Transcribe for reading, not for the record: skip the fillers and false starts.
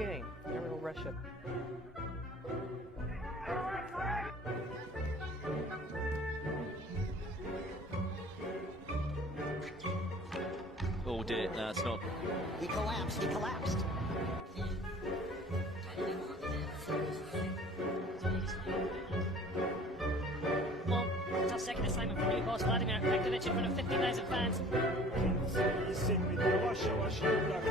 game. Everyone will rush up. Oh dear, no, it's not. He collapsed. He collapsed. Tough second assignment for new boss Vladimir Petkovic in front of 50,000 fans. Kendisi iyi hissetmedi. Yavaş yavaş yer bıraktı.